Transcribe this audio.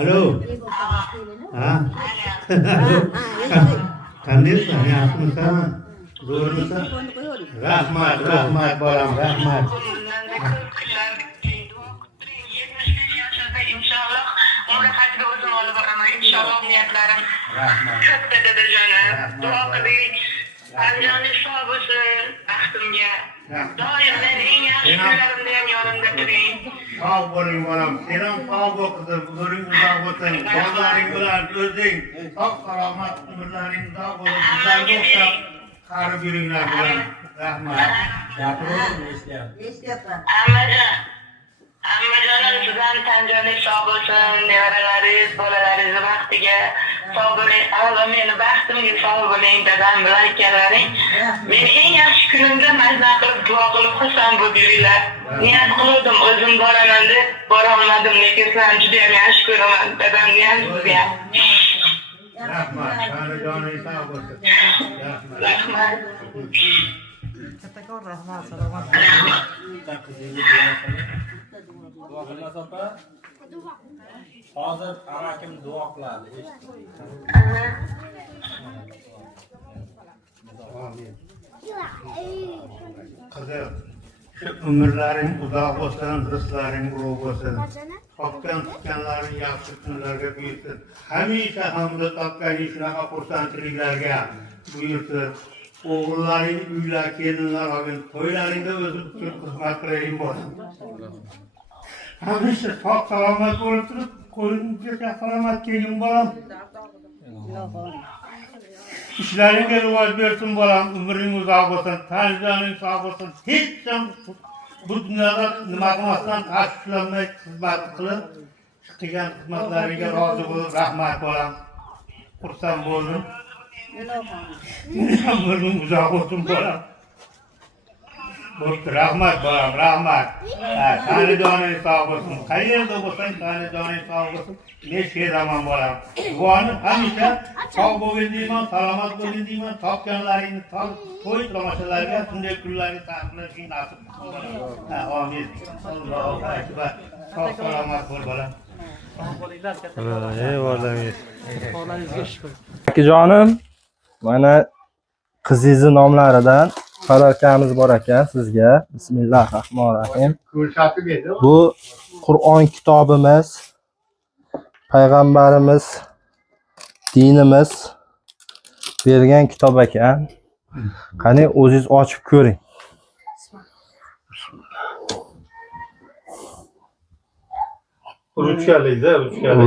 Alo. Ha? Alo. Qandaysan? Yaxshimisan? Zo'rmisan? Rahmat, rahmat bolam, rahmat. İnşallah muvaffaqiyatli o'zim olib boraman. İnşallah niyatlarim katta dadajonim. Duo qiling. Anjoningiz sog' bo'lsin, baxtimga. Doim meni eng yaxshi kunlarimda ham yonimda turing. Sog' bo'ling bolam. Sen ham sog' bo'l qizim. Umring uzoq bo'lsin. Bolalaring bilan o'zing sog' salomat umrlaring uzoq bo'lsin. Sizlarga o'xshab qarib yuringlar bilan. Rahmat. Eshityapman. Ammajonim sizdan tanjoningiz sog' bo'lsin. Nevaralaringiz, bolalaringiz baxtiga sog' bo'ling. Avvalo meni baxtimga sog' bo'ling. Dadam bilan akalaring. Meni eng yaxshi kunimda mazza qilib, duo qilib xursand bo'lib yuringlar. Niyat qildim o'zim boraman deb, bora olmadim. Lekin sizlarni juda ham yaxshi ko'raman. Dadamni ham, sizni ham. Rahmat. Joningiz sog' bo'lsin. Rahmat. Kattakon rahmat, salomat. Duo qilmas opa. Hozir amakim duo qiladi. Qizim, shu umrlaring uzoq bo'lsin, rizqlaring ulug' bo'lsin. Topgan tutganlaring yaxshi kunlarga buyursin. Hamisha hamda topganing shunaqa xursandchiliklarga buyursin. O'g'illaring uylar, kelinlar olgin, to'ylaringda o'zim uchun xizmat qilaylik bolam. Hamisha sog' salomat bo'lib turib, qo'lingizga salomat kelgin bolam. İşleringga rivoj bersin bolam, umring uzoq bo'lsin, tanjoning sog' bo'lsin. Hech kim bu dunyoda nima qilmasdan tashvishlanmay xizmat qilib, qilgan xizmatlaringga rozi bo'lib, rahmat bolam. Xursand bo'ldim. Umring uzoq bo'lsin bolam. Bo'pti, rahmat bolam, rahmat. Tanijoning sog' bo'lsin. Qayerda bo'lsang, tanijoning sog' bo'lsin. Men sezaman bolam. Duonim hamisha sog' bo'lgin deyman, salomat bo'lgin deyman. Topganlaringni to'y tomoshalarga, shunday kunlarga taqdirlashing nasib qilsin. Amin. Allohu akbar. Sog' salomat bo'l bolam. Akajonim, mana qizingizni nomlaridan qarorkamiz bor ekan sizga. Bismillahirrohmanirrohim. Ko'rsatib edi. Bu Qur'on kitobimiz, payg'ambarimiz, dinimiz bergan kitob ekan. Qani o'zingiz ochib ko'ring. Ruchkalikda, ruchkalik.